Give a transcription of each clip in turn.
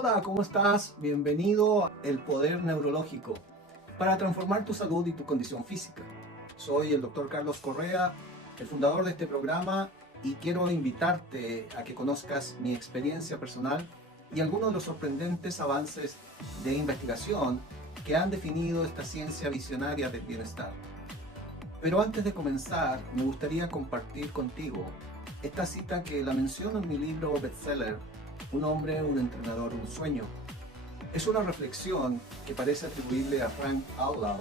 Hola, ¿cómo estás? Bienvenido a El Poder Neurológico para transformar tu salud y tu condición física. Soy el Dr. Carlos Correa, el fundador de este programa, y quiero invitarte a que conozcas mi experiencia personal y algunos de los sorprendentes avances de investigación que han definido esta ciencia visionaria del bienestar. Pero antes de comenzar, me gustaría compartir contigo esta cita que la menciono en mi libro bestseller, Un hombre, un entrenador, un sueño. Es una reflexión que parece atribuible a Frank Outlaw,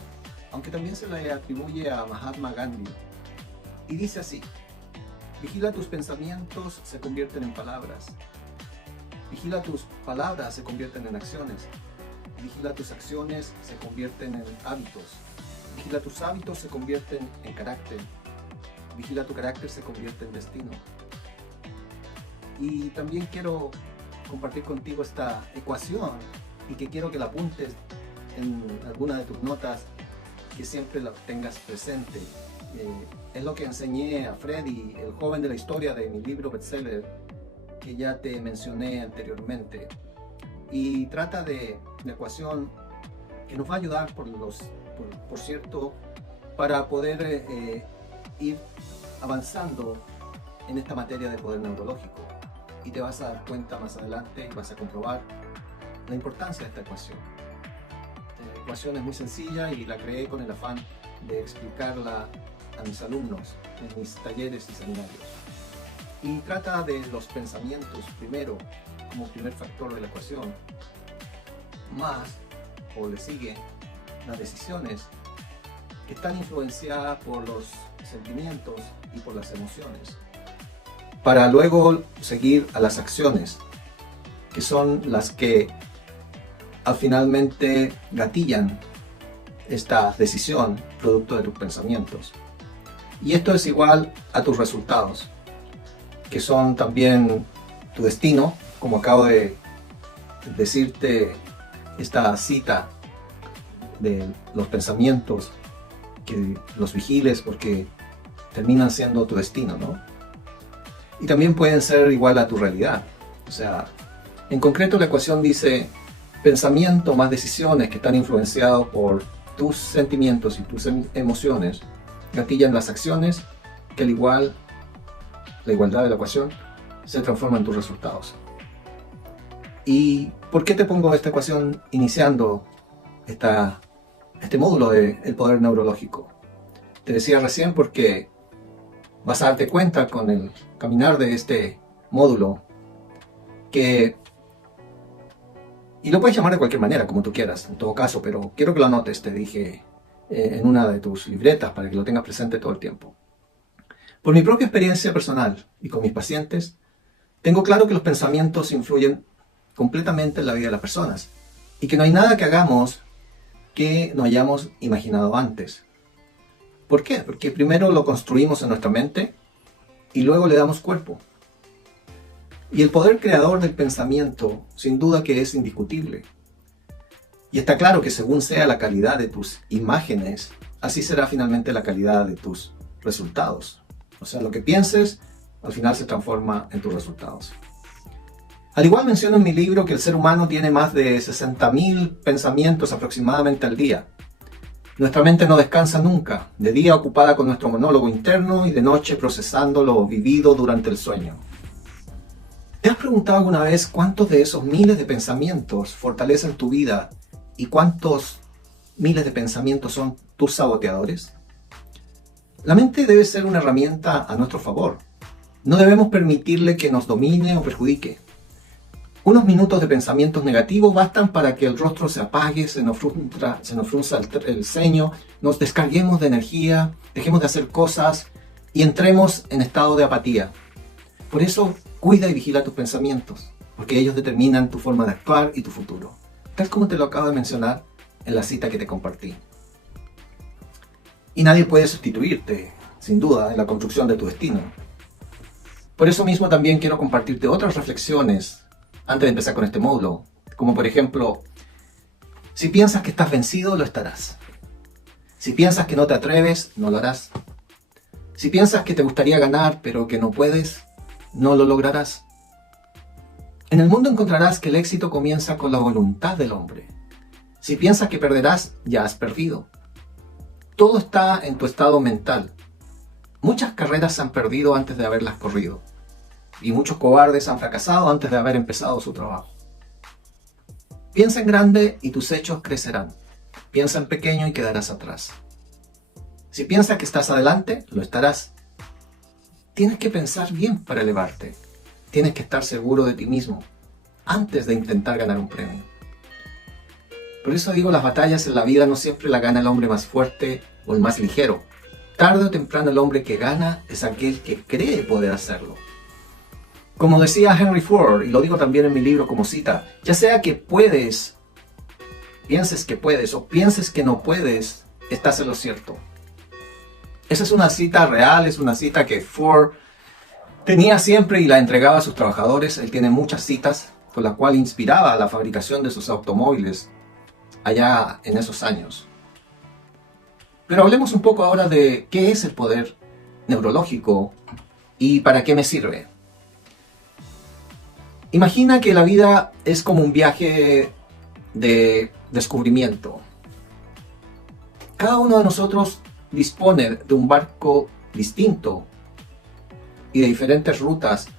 aunque también se le atribuye a Mahatma Gandhi. Y dice así: vigila tus pensamientos, se convierten en palabras. Vigila tus palabras, se convierten en acciones. Vigila tus acciones, se convierten en hábitos. Vigila tus hábitos, se convierten en carácter. Vigila tu carácter, se convierte en destino. Y también quiero compartir contigo esta ecuación y que quiero que la apuntes en alguna de tus notas, que siempre la tengas presente. Es lo que enseñé a Freddy, el joven de la historia de mi libro bestseller, que ya te mencioné anteriormente. Y trata de la ecuación que nos va a ayudar, por cierto, para poder ir avanzando en esta materia de poder neurológico. Y te vas a dar cuenta más adelante y vas a comprobar la importancia de esta ecuación. Esta ecuación es muy sencilla y la creé con el afán de explicarla a mis alumnos en mis talleres y seminarios. Y trata de los pensamientos primero, como primer factor de la ecuación, más, o le sigue, las decisiones, que están influenciadas por los sentimientos y por las emociones, para luego seguir a las acciones, que son las que finalmente gatillan esta decisión producto de tus pensamientos. Y esto es igual a tus resultados, que son también tu destino, como acabo de decirte esta cita de los pensamientos, que los vigiles porque terminan siendo tu destino, ¿no? Y también pueden ser igual a tu realidad. O sea, en concreto la ecuación dice: pensamiento más decisiones que están influenciados por tus sentimientos y tus emociones gatillan las acciones, que al igual, la igualdad de la ecuación, se transforma en tus resultados. ¿Y por qué te pongo esta ecuación iniciando este módulo de El Poder Neurológico? Te decía recién porque vas a darte cuenta con el caminar de este módulo que, y lo puedes llamar de cualquier manera, como tú quieras, en todo caso, pero quiero que lo anotes, te dije, en una de tus libretas para que lo tengas presente todo el tiempo. Por mi propia experiencia personal y con mis pacientes, tengo claro que los pensamientos influyen completamente en la vida de las personas y que no hay nada que hagamos que no hayamos imaginado antes. ¿Por qué? Porque primero lo construimos en nuestra mente y luego le damos cuerpo. Y el poder creador del pensamiento, sin duda que es indiscutible. Y está claro que según sea la calidad de tus imágenes, así será finalmente la calidad de tus resultados. O sea, lo que pienses, al final se transforma en tus resultados. Al igual menciono en mi libro que el ser humano tiene más de 60.000 pensamientos aproximadamente al día. Nuestra mente no descansa nunca, de día ocupada con nuestro monólogo interno y de noche procesando lo vivido durante el sueño. ¿Te has preguntado alguna vez cuántos de esos miles de pensamientos fortalecen tu vida y cuántos miles de pensamientos son tus saboteadores? La mente debe ser una herramienta a nuestro favor. No debemos permitirle que nos domine o perjudique. Unos minutos de pensamientos negativos bastan para que el rostro se apague, se nos frunza el ceño, nos descarguemos de energía, dejemos de hacer cosas y entremos en estado de apatía. Por eso, cuida y vigila tus pensamientos, porque ellos determinan tu forma de actuar y tu futuro, tal como te lo acabo de mencionar en la cita que te compartí. Y nadie puede sustituirte, sin duda, en la construcción de tu destino. Por eso mismo también quiero compartirte otras reflexiones antes de empezar con este módulo, como por ejemplo: si piensas que estás vencido, lo estarás. Si piensas que no te atreves, no lo harás. Si piensas que te gustaría ganar, pero que no puedes, no lo lograrás. En el mundo encontrarás que el éxito comienza con la voluntad del hombre. Si piensas que perderás, ya has perdido. Todo está en tu estado mental. Muchas carreras se han perdido antes de haberlas corrido. Y muchos cobardes han fracasado antes de haber empezado su trabajo. Piensa en grande y tus hechos crecerán. Piensa en pequeño y quedarás atrás. Si piensas que estás adelante, lo estarás. Tienes que pensar bien para elevarte. Tienes que estar seguro de ti mismo antes de intentar ganar un premio. Por eso digo, las batallas en la vida no siempre la gana el hombre más fuerte o el más ligero. Tarde o temprano el hombre que gana es aquel que cree poder hacerlo. Como decía Henry Ford, y lo digo también en mi libro como cita, ya sea que pienses que puedes o pienses que no puedes, estás en lo cierto. Esa es una cita real, es una cita que Ford tenía siempre y la entregaba a sus trabajadores. Él tiene muchas citas con las cuales inspiraba la fabricación de sus automóviles allá en esos años. Pero hablemos un poco ahora de qué es el poder neurológico y para qué me sirve. Imagina que la vida es como un viaje de descubrimiento. Cada uno de nosotros dispone de un barco distinto y de diferentes rutas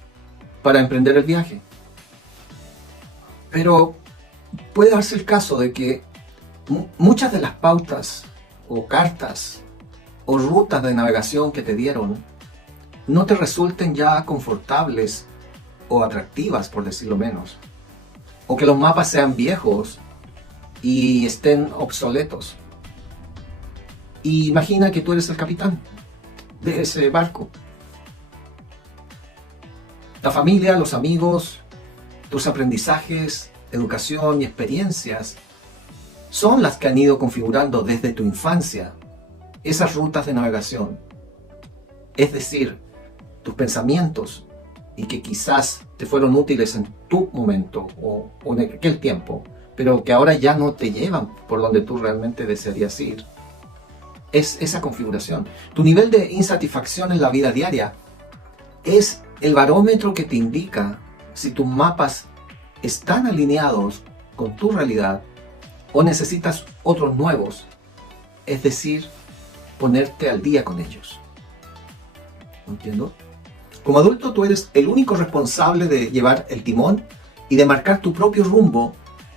para emprender el viaje. Pero puede darse el caso de que muchas de las pautas o cartas o rutas de navegación que te dieron no te resulten ya confortables o atractivas, por decirlo menos, o que los mapas sean viejos y estén obsoletos. Y imagina que tú eres el capitán de ese barco. La familia, los amigos, tus aprendizajes, educación y experiencias son las que han ido configurando desde tu infancia esas rutas de navegación. Es decir, tus pensamientos, y que quizás te fueron útiles en tu momento o en aquel tiempo, pero que ahora ya no te llevan por donde tú realmente desearías ir. Es esa configuración. Tu nivel de insatisfacción en la vida diaria es el barómetro que te indica si tus mapas están alineados con tu realidad o necesitas otros nuevos, es decir, ponerte al día con ellos. ¿Entiendo? Como adulto tú eres el único responsable de llevar el timón y de marcar tu propio rumbo,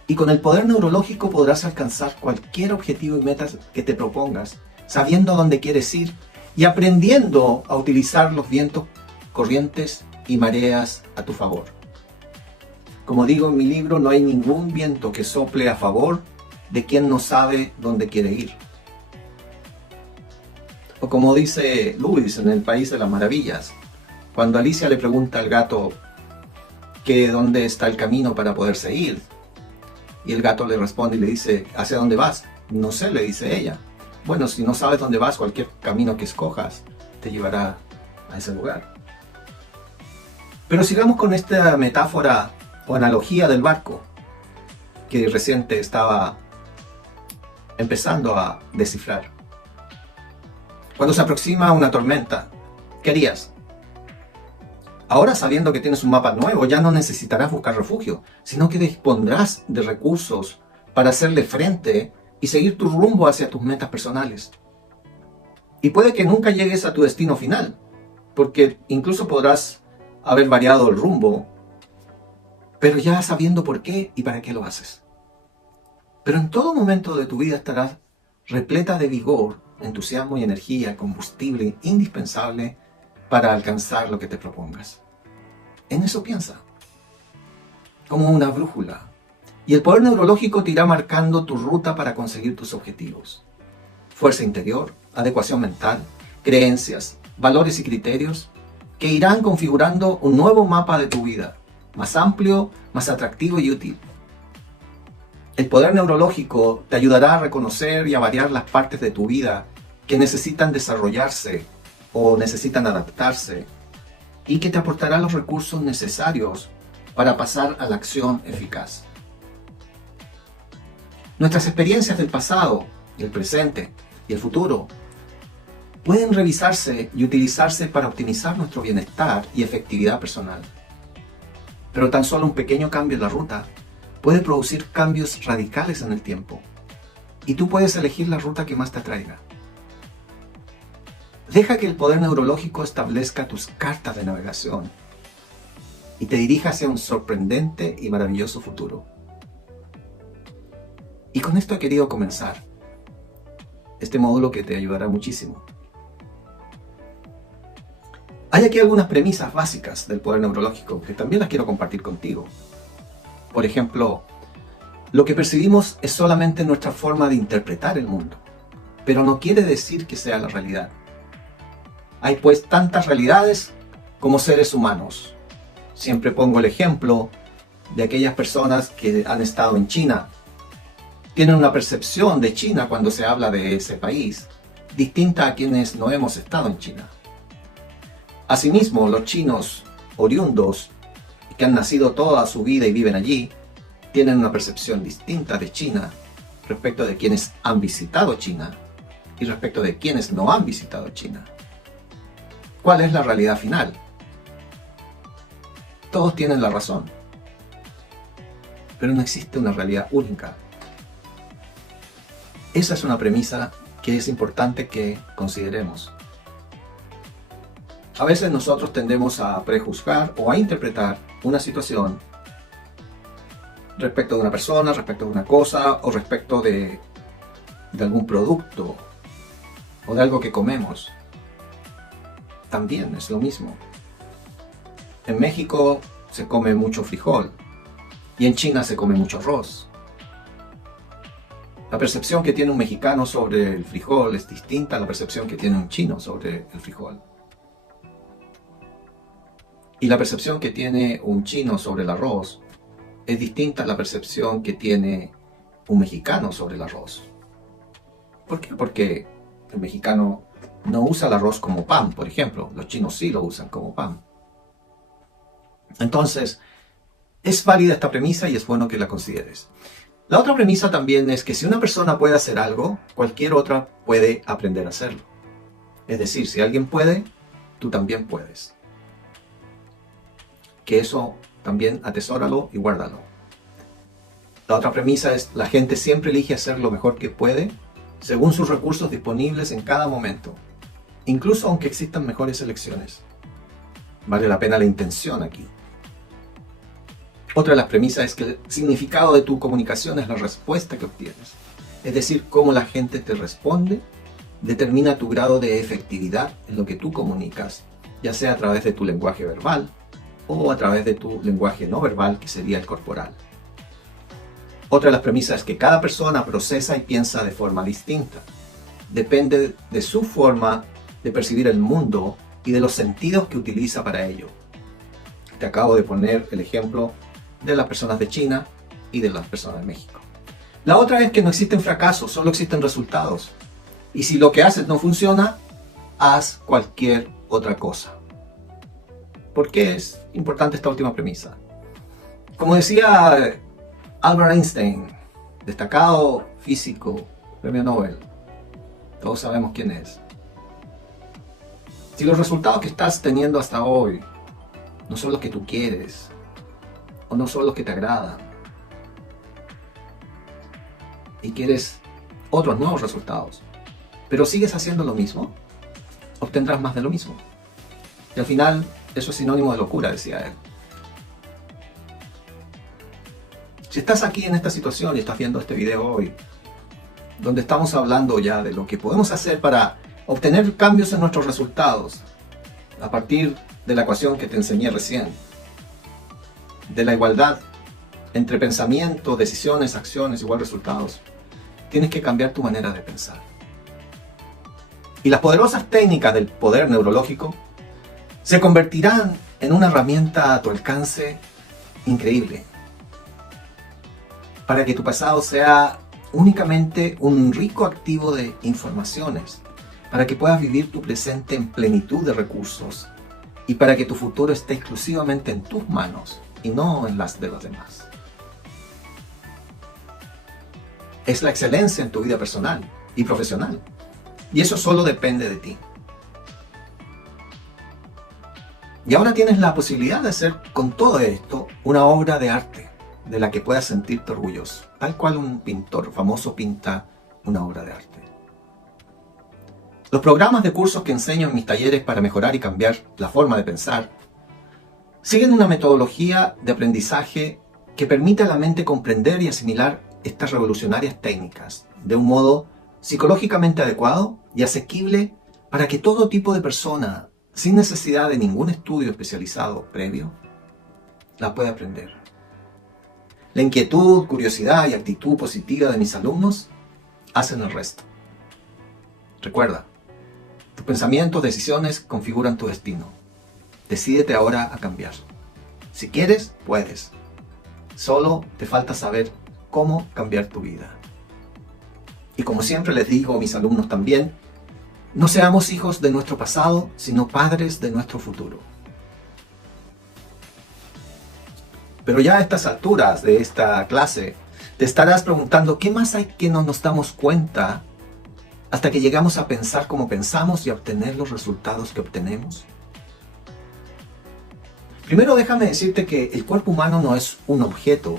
y con el poder neurológico podrás alcanzar cualquier objetivo y meta que te propongas, sabiendo a dónde quieres ir y aprendiendo a utilizar los vientos, corrientes y mareas a tu favor. Como digo en mi libro, no hay ningún viento que sople a favor de quien no sabe dónde quiere ir. O como dice Lewis en El País de las Maravillas, cuando Alicia le pregunta al gato que dónde está el camino para poderse ir, y el gato le responde y le dice, ¿hacia dónde vas? No sé, le dice ella. Bueno, si no sabes dónde vas, cualquier camino que escojas te llevará a ese lugar. Pero sigamos con esta metáfora o analogía del barco que reciente estaba empezando a descifrar. Cuando se aproxima una tormenta, ¿qué harías? Ahora, sabiendo que tienes un mapa nuevo, ya no necesitarás buscar refugio, sino que dispondrás de recursos para hacerle frente y seguir tu rumbo hacia tus metas personales. Y puede que nunca llegues a tu destino final, porque incluso podrás haber variado el rumbo, pero ya sabiendo por qué y para qué lo haces. Pero en todo momento de tu vida estarás repleta de vigor, entusiasmo y energía, combustible indispensable para alcanzar lo que te propongas. En eso piensa, como una brújula. Y el poder neurológico te irá marcando tu ruta para conseguir tus objetivos. Fuerza interior, adecuación mental, creencias, valores y criterios que irán configurando un nuevo mapa de tu vida, más amplio, más atractivo y útil. El poder neurológico te ayudará a reconocer y a variar las partes de tu vida que necesitan desarrollarse o necesitan adaptarse, y que te aportará los recursos necesarios para pasar a la acción eficaz. Nuestras experiencias del pasado, el presente y el futuro pueden revisarse y utilizarse para optimizar nuestro bienestar y efectividad personal. pero tan solo un pequeño cambio en la ruta puede producir cambios radicales en el tiempo. Y tú puedes elegir la ruta que más te atraiga. Deja que el poder neurológico establezca tus cartas de navegación y te dirija hacia un sorprendente y maravilloso futuro. Y con esto he querido comenzar este módulo que te ayudará muchísimo. Hay aquí algunas premisas básicas del poder neurológico que también las quiero compartir contigo. Por ejemplo, lo que percibimos es solamente nuestra forma de interpretar el mundo, pero no quiere decir que sea la realidad. Hay pues tantas realidades como seres humanos. Siempre pongo el ejemplo de aquellas personas que han estado en China. Tienen una percepción de China cuando se habla de ese país, distinta a quienes no hemos estado en China. Asimismo, los chinos oriundos, que han nacido toda su vida y viven allí, tienen una percepción distinta de China respecto de quienes han visitado China y respecto de quienes no han visitado China. ¿Cuál es la realidad final? Todos tienen la razón, pero no existe una realidad única. Esa es una premisa que es importante que consideremos. A veces nosotros tendemos a prejuzgar o a interpretar una situación respecto de una persona, respecto de una cosa o respecto de algún producto o de algo que comemos. También es lo mismo. En México se come mucho frijol y en China se come mucho arroz. La percepción que tiene un mexicano sobre el frijol es distinta a la percepción que tiene un chino sobre el frijol. Y la percepción que tiene un chino sobre el arroz es distinta a la percepción que tiene un mexicano sobre el arroz. ¿Por qué? Porque el mexicano no usa el arroz como pan, por ejemplo. Los chinos sí lo usan como pan. Entonces, es válida esta premisa y es bueno que la consideres. La otra premisa también es que si una persona puede hacer algo, cualquier otra puede aprender a hacerlo. Es decir, si alguien puede, tú también puedes. Que eso también atesóralo y guárdalo. La otra premisa es: la gente siempre elige hacer lo mejor que puede según sus recursos disponibles en cada momento, incluso aunque existan mejores elecciones. Vale la pena la intención aquí. Otra de las premisas es que el significado de tu comunicación es la respuesta que obtienes. Es decir, cómo la gente te responde determina tu grado de efectividad en lo que tú comunicas, ya sea a través de tu lenguaje verbal o a través de tu lenguaje no verbal, que sería el corporal. Otra de las premisas es que cada persona procesa y piensa de forma distinta. Depende de su forma de percibir el mundo y de los sentidos que utiliza para ello. Te acabo de poner el ejemplo de las personas de China y de las personas de México. La otra es que no existen fracasos, solo existen resultados. Y si lo que haces no funciona, haz cualquier otra cosa. ¿Por qué es importante esta última premisa? Como decía Albert Einstein, destacado físico, premio Nobel, todos sabemos quién es. Si los resultados que estás teniendo hasta hoy no son los que tú quieres, o no son los que te agradan, y quieres otros nuevos resultados, pero sigues haciendo lo mismo, obtendrás más de lo mismo. Y al final, eso es sinónimo de locura, decía él. Si estás aquí en esta situación y estás viendo este video hoy, donde estamos hablando ya de lo que podemos hacer para obtener cambios en nuestros resultados, a partir de la ecuación que te enseñé recién, de la igualdad entre pensamiento, decisiones, acciones igual resultados, tienes que cambiar tu manera de pensar. Y las poderosas técnicas del poder neurológico se convertirán en una herramienta a tu alcance increíble, para que tu pasado sea únicamente un rico activo de informaciones, para que puedas vivir tu presente en plenitud de recursos y para que tu futuro esté exclusivamente en tus manos y no en las de los demás. Es la excelencia en tu vida personal y profesional, y eso solo depende de ti. Y ahora tienes la posibilidad de hacer con todo esto una obra de arte de la que puedas sentirte orgulloso, tal cual un pintor famoso pinta una obra de arte. Los programas de cursos que enseño en mis talleres para mejorar y cambiar la forma de pensar siguen una metodología de aprendizaje que permite a la mente comprender y asimilar estas revolucionarias técnicas de un modo psicológicamente adecuado y asequible para que todo tipo de persona, sin necesidad de ningún estudio especializado previo, la pueda aprender. La inquietud, curiosidad y actitud positiva de mis alumnos hacen el resto. Recuerda, tus pensamientos, decisiones configuran tu destino. Decídete ahora a cambiar. Si quieres, puedes. Solo te falta saber cómo cambiar tu vida. Y como siempre les digo a mis alumnos también, no seamos hijos de nuestro pasado, sino padres de nuestro futuro. Pero ya a estas alturas de esta clase, te estarás preguntando ¿qué más hay que no nos damos cuenta hasta que llegamos a pensar como pensamos y a obtener los resultados que obtenemos? Primero déjame decirte que el cuerpo humano no es un objeto,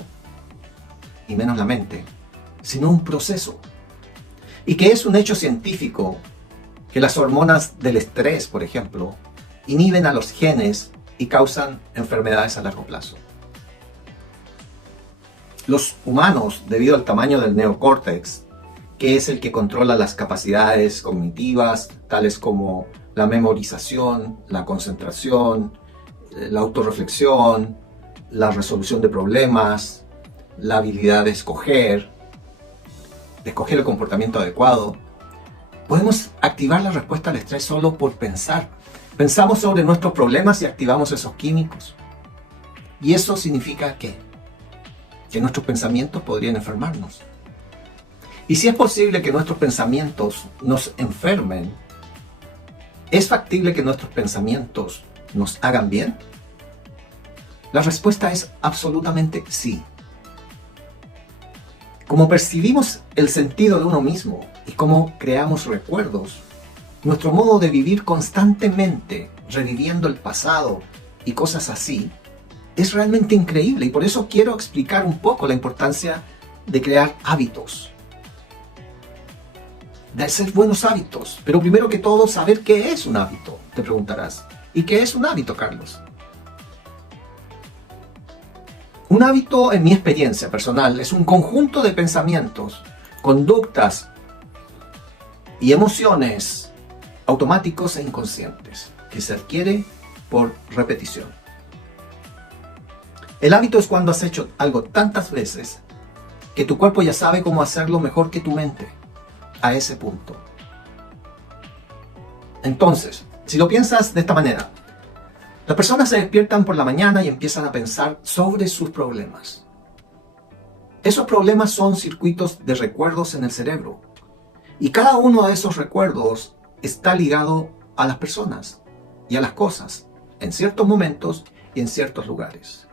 y menos la mente, sino un proceso. Y que es un hecho científico que las hormonas del estrés, por ejemplo, inhiben a los genes y causan enfermedades a largo plazo. Los humanos, debido al tamaño del neocórtex, que es el que controla las capacidades cognitivas, tales como la memorización, la concentración, la autorreflexión, la resolución de problemas, la habilidad de escoger el comportamiento adecuado, podemos activar la respuesta al estrés solo por pensar. Pensamos sobre nuestros problemas y activamos esos químicos. ¿Y eso significa qué? Que nuestros pensamientos podrían enfermarnos. Y si es posible que nuestros pensamientos nos enfermen, ¿es factible que nuestros pensamientos nos hagan bien? La respuesta es absolutamente sí. Como percibimos el sentido de uno mismo y cómo creamos recuerdos, nuestro modo de vivir constantemente reviviendo el pasado y cosas así, es realmente increíble y por eso quiero explicar un poco la importancia de crear hábitos. De hacer buenos hábitos. Pero primero que todo, saber qué es un hábito, te preguntarás. ¿Y qué es un hábito, Carlos? Un hábito, en mi experiencia personal, es un conjunto de pensamientos, conductas y emociones automáticos e inconscientes que se adquiere por repetición. El hábito es cuando has hecho algo tantas veces que tu cuerpo ya sabe cómo hacerlo mejor que tu mente. A ese punto. Entonces, si lo piensas de esta manera, las personas se despiertan por la mañana y empiezan a pensar sobre sus problemas. Esos problemas son circuitos de recuerdos en el cerebro. Y cada uno de esos recuerdos está ligado a las personas y a las cosas, en ciertos momentos y en ciertos lugares.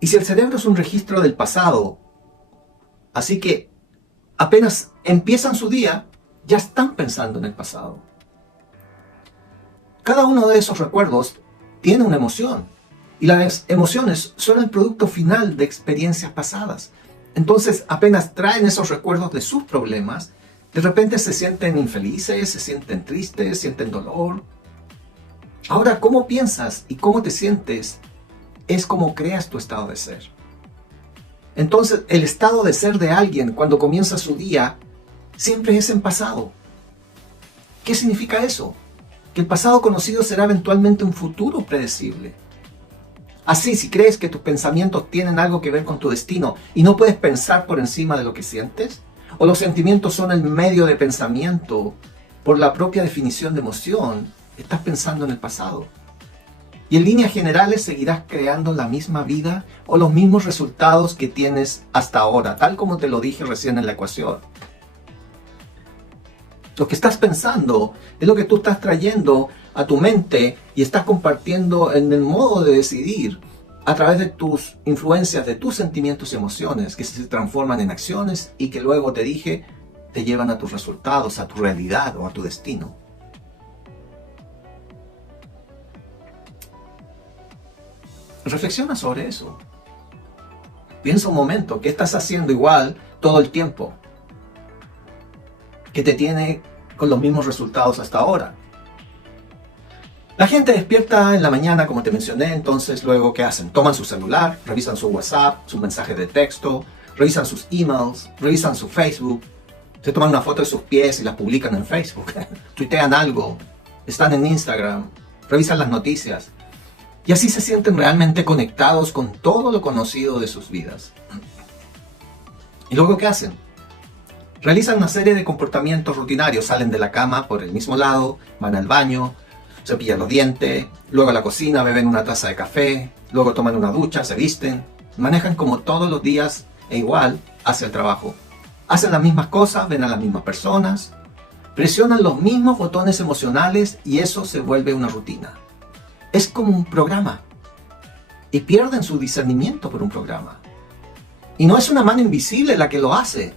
Y si el cerebro es un registro del pasado, así que apenas empiezan su día, ya están pensando en el pasado. Cada uno de esos recuerdos tiene una emoción. Y las emociones son el producto final de experiencias pasadas. Entonces, apenas traen esos recuerdos de sus problemas, de repente se sienten infelices, se sienten tristes, sienten dolor. Ahora, cómo piensas y cómo te sientes es como creas tu estado de ser. Entonces, el estado de ser de alguien cuando comienza su día siempre es en pasado. ¿Qué significa eso? Que el pasado conocido será eventualmente un futuro predecible. Así, si crees que tus pensamientos tienen algo que ver con tu destino y no puedes pensar por encima de lo que sientes, o los sentimientos son el medio de pensamiento por la propia definición de emoción, estás pensando en el pasado. Y en líneas generales seguirás creando la misma vida o los mismos resultados que tienes hasta ahora, tal como te lo dije recién en la ecuación. Lo que estás pensando es lo que tú estás trayendo a tu mente y estás compartiendo en el modo de decidir a través de tus influencias, de tus sentimientos y emociones que se transforman en acciones y que luego, te dije, te llevan a tus resultados, a tu realidad o a tu destino. Reflexiona sobre eso. Piensa un momento, ¿qué estás haciendo igual todo el tiempo? Que te tiene con los mismos resultados hasta ahora. La gente despierta en la mañana, como te mencioné, entonces luego ¿qué hacen? Toman su celular, revisan su WhatsApp, sus mensajes de texto, revisan sus emails, revisan su Facebook, se toman una foto de sus pies y las publican en Facebook, tuitean algo, están en Instagram, revisan las noticias y así se sienten realmente conectados con todo lo conocido de sus vidas. ¿Y luego qué hacen? Realizan una serie de comportamientos rutinarios, salen de la cama por el mismo lado, van al baño, cepillan los dientes, luego a la cocina, beben una taza de café, luego toman una ducha, se visten, manejan como todos los días e igual hacia el trabajo. Hacen las mismas cosas, ven a las mismas personas, presionan los mismos botones emocionales y eso se vuelve una rutina. Es como un programa y pierden su discernimiento por un programa. Y no es una mano invisible la que lo hace.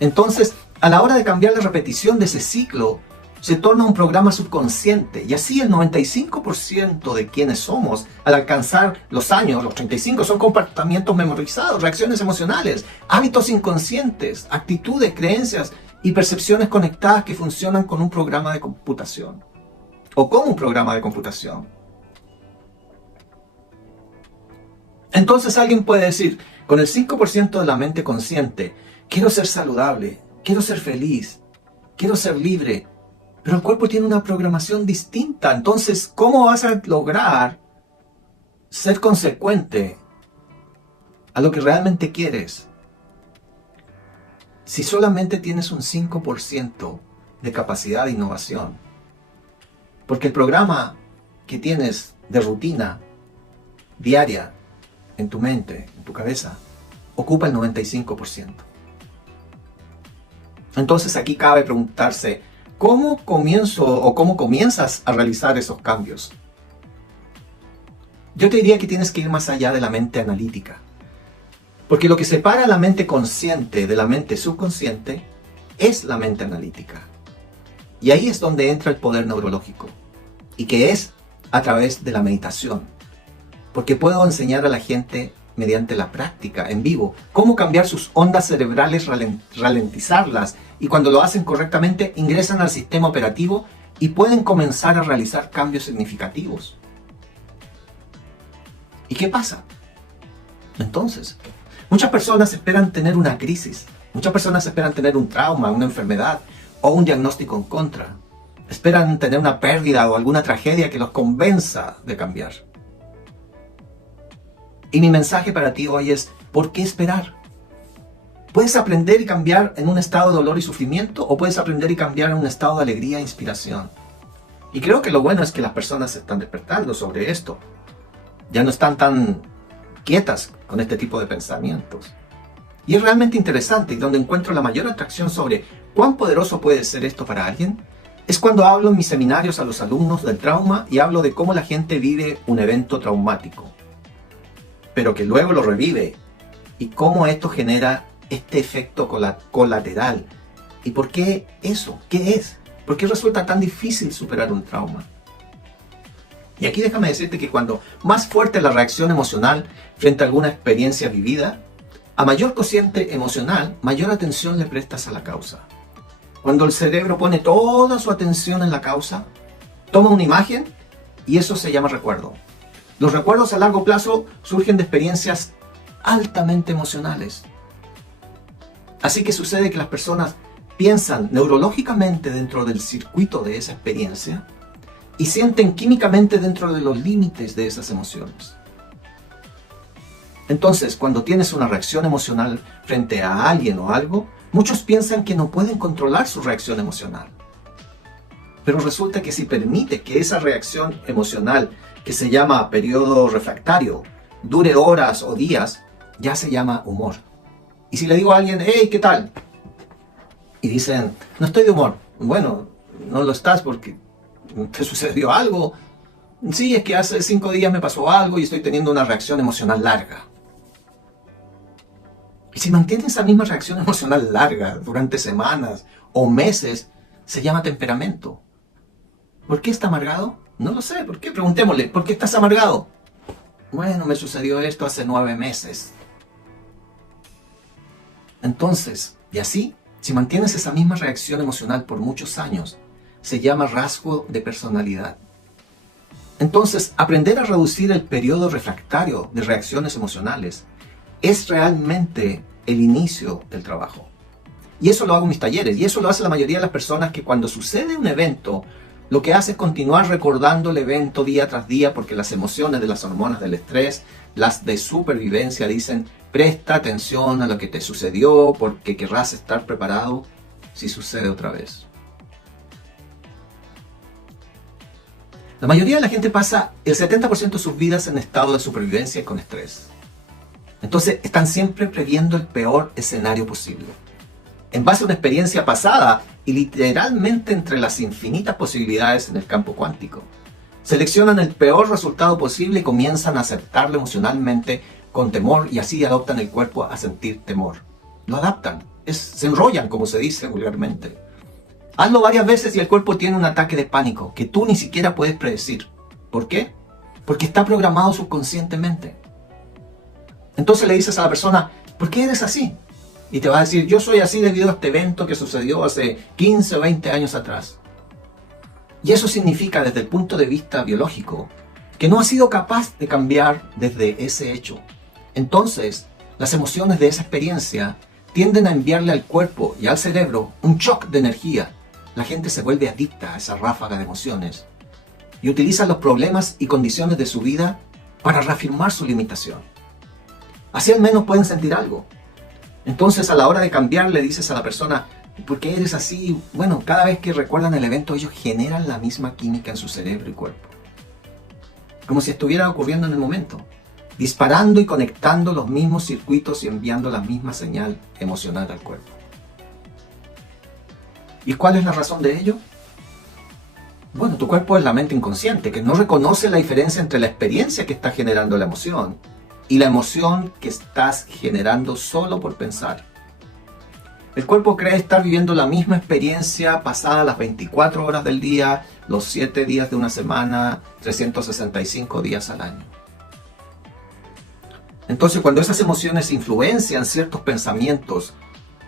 Entonces, a la hora de cambiar la repetición de ese ciclo, se torna un programa subconsciente y así el 95% de quienes somos al alcanzar los años, los 35, son comportamientos memorizados, reacciones emocionales, hábitos inconscientes, actitudes, creencias y percepciones conectadas que funcionan con un programa de computación o como un programa de computación. Entonces alguien puede decir, con el 5% de la mente consciente, quiero ser saludable, quiero ser feliz, quiero ser libre, pero el cuerpo tiene una programación distinta. Entonces, ¿cómo vas a lograr ser consecuente a lo que realmente quieres si solamente tienes un 5% de capacidad de innovación? Porque el programa que tienes de rutina diaria en tu mente, en tu cabeza, ocupa el 95%. Entonces aquí cabe preguntarse, ¿cómo comienzo o cómo comienzas a realizar esos cambios? Yo te diría que tienes que ir más allá de la mente analítica. Porque lo que separa la mente consciente de la mente subconsciente es la mente analítica. Y ahí es donde entra el poder neurológico. Y que es a través de la meditación. Porque puedo enseñar a la gente mediante la práctica en vivo cómo cambiar sus ondas cerebrales, ralentizarlas, y cuando lo hacen correctamente ingresan al sistema operativo y pueden comenzar a realizar cambios significativos. ¿Y qué pasa? Entonces, muchas personas esperan tener una crisis, muchas personas esperan tener un trauma, una enfermedad o un diagnóstico en contra. Esperan tener una pérdida o alguna tragedia que los convenza de cambiar. Y mi mensaje para ti hoy es, ¿por qué esperar? Puedes aprender y cambiar en un estado de dolor y sufrimiento o puedes aprender y cambiar en un estado de alegría e inspiración. Y creo que lo bueno es que las personas se están despertando sobre esto. Ya no están tan quietas con este tipo de pensamientos. Y es realmente interesante y donde encuentro la mayor atracción sobre cuán poderoso puede ser esto para alguien es cuando hablo en mis seminarios a los alumnos del trauma y hablo de cómo la gente vive un evento traumático, pero que luego lo revive y cómo esto genera este efecto colateral. ¿Y por qué eso? ¿Qué es? ¿Por qué resulta tan difícil superar un trauma? Y aquí déjame decirte que cuando más fuerte es la reacción emocional frente a alguna experiencia vivida, a mayor cociente emocional, mayor atención le prestas a la causa. Cuando el cerebro pone toda su atención en la causa, toma una imagen y eso se llama recuerdo. Los recuerdos a largo plazo surgen de experiencias altamente emocionales. Así que sucede que las personas piensan neurológicamente dentro del circuito de esa experiencia y sienten químicamente dentro de los límites de esas emociones. Entonces, cuando tienes una reacción emocional frente a alguien o algo, muchos piensan que no pueden controlar su reacción emocional. Pero resulta que si permite que esa reacción emocional, que se llama periodo refractario, dure horas o días, ya se llama humor. Y si le digo a alguien, hey, ¿qué tal? Y dicen, no estoy de humor. Bueno, no lo estás porque te sucedió algo. Sí, es que hace 5 días me pasó algo y estoy teniendo una reacción emocional larga. Y si mantienes esa misma reacción emocional larga durante semanas o meses, se llama temperamento. ¿Por qué está amargado? No lo sé. ¿Por qué? Preguntémosle, ¿por qué estás amargado? Bueno, me sucedió esto hace 9 meses. Entonces, y así, si mantienes esa misma reacción emocional por muchos años, se llama rasgo de personalidad. Entonces, aprender a reducir el periodo refractario de reacciones emocionales es realmente el inicio del trabajo. Y eso lo hago en mis talleres, y eso lo hace la mayoría de las personas que cuando sucede un evento, lo que hace es continuar recordando el evento día tras día, porque las emociones de las hormonas del estrés, las de supervivencia, dicen, presta atención a lo que te sucedió, porque querrás estar preparado si sucede otra vez. La mayoría de la gente pasa el 70% de sus vidas en estado de supervivencia y con estrés. Entonces están siempre previendo el peor escenario posible. En base a una experiencia pasada y literalmente entre las infinitas posibilidades en el campo cuántico. Seleccionan el peor resultado posible y comienzan a aceptarlo emocionalmente con temor y así adoptan el cuerpo a sentir temor. Lo adaptan, se enrollan como se dice vulgarmente. Hazlo varias veces y el cuerpo tiene un ataque de pánico que tú ni siquiera puedes predecir. ¿Por qué? Porque está programado subconscientemente. Entonces le dices a la persona, ¿por qué eres así? Y te va a decir, yo soy así debido a este evento que sucedió hace 15 o 20 años atrás. Y eso significa desde el punto de vista biológico que no has sido capaz de cambiar desde ese hecho. Entonces, las emociones de esa experiencia tienden a enviarle al cuerpo y al cerebro un shock de energía. La gente se vuelve adicta a esa ráfaga de emociones y utiliza los problemas y condiciones de su vida para reafirmar su limitación. Así al menos pueden sentir algo. Entonces a la hora de cambiar le dices a la persona, ¿por qué eres así? Bueno, cada vez que recuerdan el evento ellos generan la misma química en su cerebro y cuerpo. Como si estuviera ocurriendo en el momento. Disparando y conectando los mismos circuitos y enviando la misma señal emocional al cuerpo. ¿Y cuál es la razón de ello? Bueno, tu cuerpo es la mente inconsciente, que no reconoce la diferencia entre la experiencia que está generando la emoción y la emoción que estás generando solo por pensar. El cuerpo cree estar viviendo la misma experiencia pasada las 24 horas del día, los 7 días de una semana, 365 días al año. Entonces, cuando esas emociones influencian ciertos pensamientos,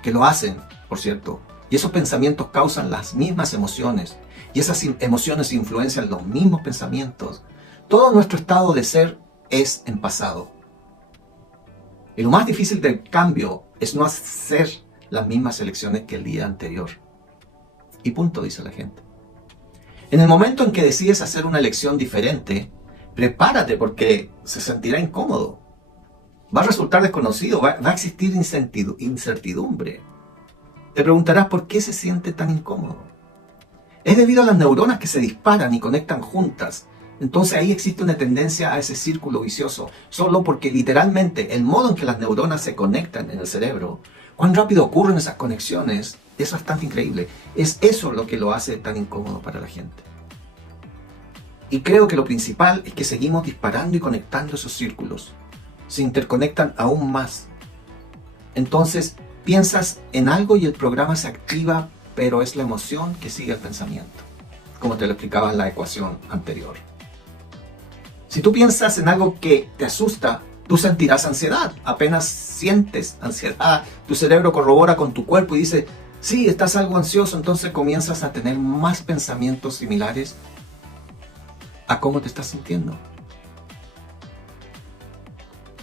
que lo hacen, por cierto, y esos pensamientos causan las mismas emociones, y esas emociones influencian los mismos pensamientos, todo nuestro estado de ser es en pasado. Y lo más difícil del cambio es no hacer las mismas elecciones que el día anterior. Y punto, dice la gente. En el momento en que decides hacer una elección diferente, prepárate porque se sentirá incómodo. Va a resultar desconocido, va a existir incertidumbre. Te preguntarás por qué se siente tan incómodo. Es debido a las neuronas que se disparan y conectan juntas. Entonces ahí existe una tendencia a ese círculo vicioso, solo porque literalmente el modo en que las neuronas se conectan en el cerebro, cuán rápido ocurren esas conexiones, es bastante increíble. Es eso lo que lo hace tan incómodo para la gente. Y creo que lo principal es que seguimos disparando y conectando esos círculos. Se interconectan aún más. Entonces piensas en algo y el programa se activa, pero es la emoción que sigue el pensamiento, como te lo explicaba en la ecuación anterior. Si tú piensas en algo que te asusta, tú sentirás ansiedad. Apenas sientes ansiedad, tu cerebro corrobora con tu cuerpo y dice, sí, estás algo ansioso, entonces comienzas a tener más pensamientos similares a cómo te estás sintiendo.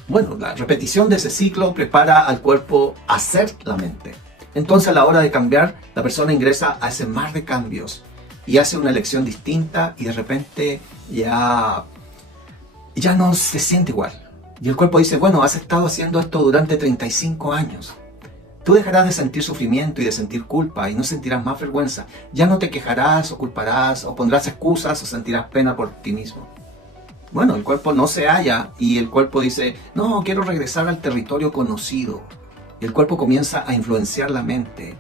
Bueno, la repetición de ese ciclo prepara al cuerpo a ser la mente. Entonces a la hora de cambiar, la persona ingresa a ese mar de cambios y hace una elección distinta y de repente ya no se siente igual. Y el cuerpo dice, bueno, has estado haciendo esto durante 35 años. Tú dejarás de sentir sufrimiento y de sentir culpa y no sentirás más vergüenza. Ya no te quejarás o culparás o pondrás excusas o sentirás pena por ti mismo. Bueno, el cuerpo no se halla y el cuerpo dice, no, quiero regresar al territorio conocido. Y el cuerpo comienza a influenciar la mente.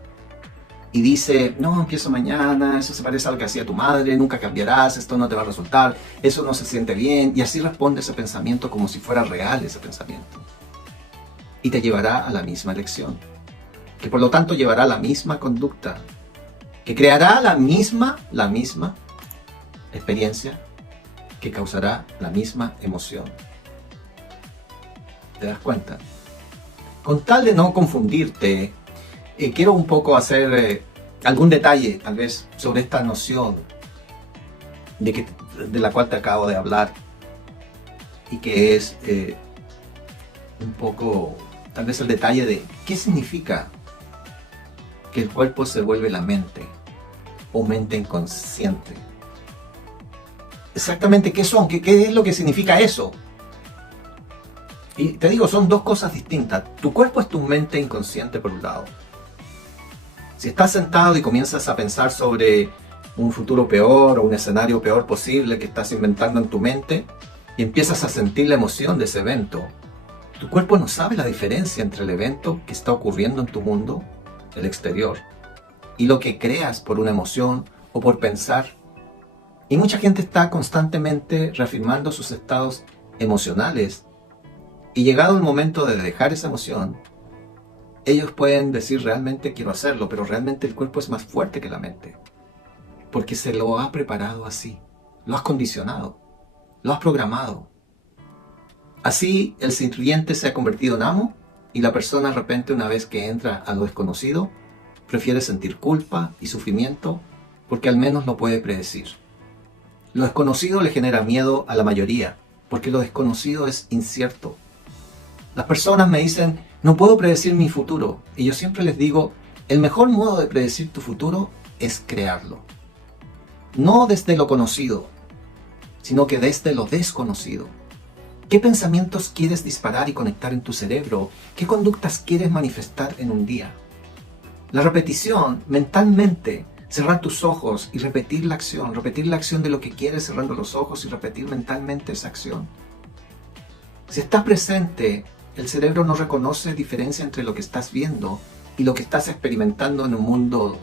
Y dice, no, empiezo mañana, eso se parece a lo que hacía tu madre, nunca cambiarás, esto no te va a resultar, eso no se siente bien. Y así responde ese pensamiento como si fuera real ese pensamiento. Y te llevará a la misma elección. Que por lo tanto llevará a la misma conducta. Que creará la misma experiencia. Que causará la misma emoción. ¿Te das cuenta? Con tal de no confundirte, quiero un poco hacer algún detalle, tal vez, sobre esta noción de la cual te acabo de hablar, y que es un poco, tal vez, el detalle de qué significa que el cuerpo se vuelve la mente, o mente inconsciente. Exactamente, ¿qué son? ¿Qué es lo que significa eso? Y te digo, son dos cosas distintas. Tu cuerpo es tu mente inconsciente por un lado. Si estás sentado y comienzas a pensar sobre un futuro peor o un escenario peor posible que estás inventando en tu mente y empiezas a sentir la emoción de ese evento, tu cuerpo no sabe la diferencia entre el evento que está ocurriendo en tu mundo, el exterior, y lo que creas por una emoción o por pensar. Y mucha gente está constantemente reafirmando sus estados emocionales. Y llegado el momento de dejar esa emoción, ellos pueden decir realmente quiero hacerlo, pero realmente el cuerpo es más fuerte que la mente. Porque se lo ha preparado así, lo has condicionado, lo has programado. Así el sirviente se ha convertido en amo y la persona de repente, una vez que entra a lo desconocido, prefiere sentir culpa y sufrimiento porque al menos lo puede predecir. Lo desconocido le genera miedo a la mayoría porque lo desconocido es incierto. Las personas me dicen, no puedo predecir mi futuro. Y yo siempre les digo, el mejor modo de predecir tu futuro es crearlo. No desde lo conocido, sino que desde lo desconocido. ¿Qué pensamientos quieres disparar y conectar en tu cerebro? ¿Qué conductas quieres manifestar en un día? La repetición, mentalmente, cerrar tus ojos y repetir la acción de lo que quieres cerrando los ojos y repetir mentalmente esa acción. Si estás presente, el cerebro no reconoce diferencia entre lo que estás viendo y lo que estás experimentando en un mundo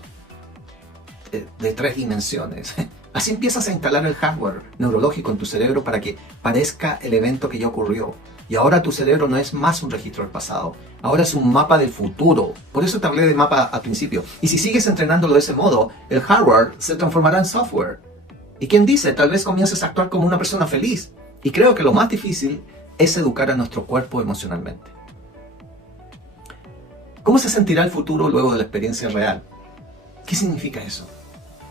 de 3 dimensiones. Así empiezas a instalar el hardware neurológico en tu cerebro para que parezca el evento que ya ocurrió. Y ahora tu cerebro no es más un registro del pasado, ahora es un mapa del futuro. Por eso te hablé de mapa al principio. Y si sigues entrenándolo de ese modo, el hardware se transformará en software. ¿Y quién dice? Tal vez comiences a actuar como una persona feliz. Y creo que lo más difícil es educar a nuestro cuerpo emocionalmente. ¿Cómo se sentirá el futuro luego de la experiencia real? ¿Qué significa eso?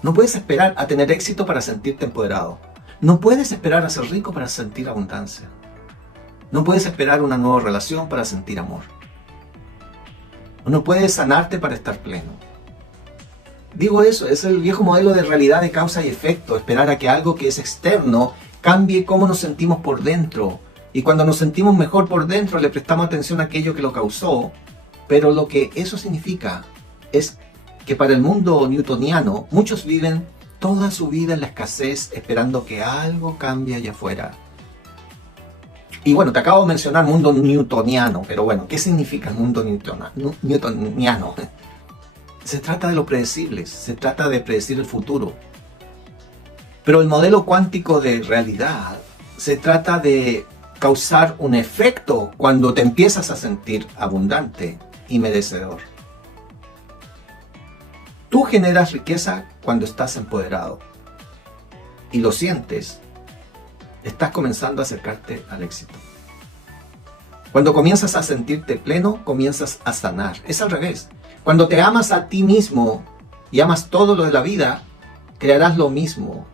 No puedes esperar a tener éxito para sentirte empoderado. No puedes esperar a ser rico para sentir abundancia. No puedes esperar una nueva relación para sentir amor. No puedes sanarte para estar pleno. Digo eso, es el viejo modelo de realidad de causa y efecto, esperar a que algo que es externo cambie cómo nos sentimos por dentro. Y cuando nos sentimos mejor por dentro le prestamos atención a aquello que lo causó, pero lo que eso significa es que para el mundo newtoniano muchos viven toda su vida en la escasez esperando que algo cambie allá afuera. Y bueno, te acabo de mencionar mundo newtoniano, pero bueno, ¿qué significa el mundo newtoniano? Se trata de lo predecible, se trata de predecir el futuro. Pero el modelo cuántico de realidad se trata de causar un efecto cuando te empiezas a sentir abundante y merecedor. Tú generas riqueza cuando estás empoderado y lo sientes. Estás comenzando a acercarte al éxito. Cuando comienzas a sentirte pleno, comienzas a sanar. Es al revés. Cuando te amas a ti mismo y amas todo lo de la vida, crearás lo mismo.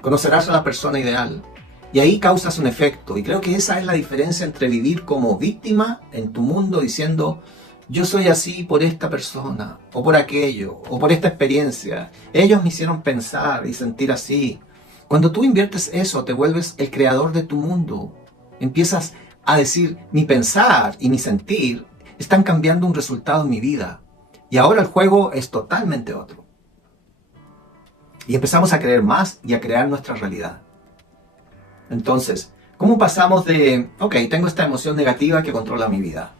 Conocerás a la persona ideal. Y ahí causas un efecto. Y creo que esa es la diferencia entre vivir como víctima en tu mundo diciendo, yo soy así por esta persona, o por aquello, o por esta experiencia. Ellos me hicieron pensar y sentir así. Cuando tú inviertes eso, te vuelves el creador de tu mundo. Empiezas a decir, mi pensar y mi sentir están cambiando un resultado en mi vida. Y ahora el juego es totalmente otro. Y empezamos a creer más y a crear nuestra realidad. Entonces, ¿cómo pasamos de, ok, tengo esta emoción negativa que controla mi vida?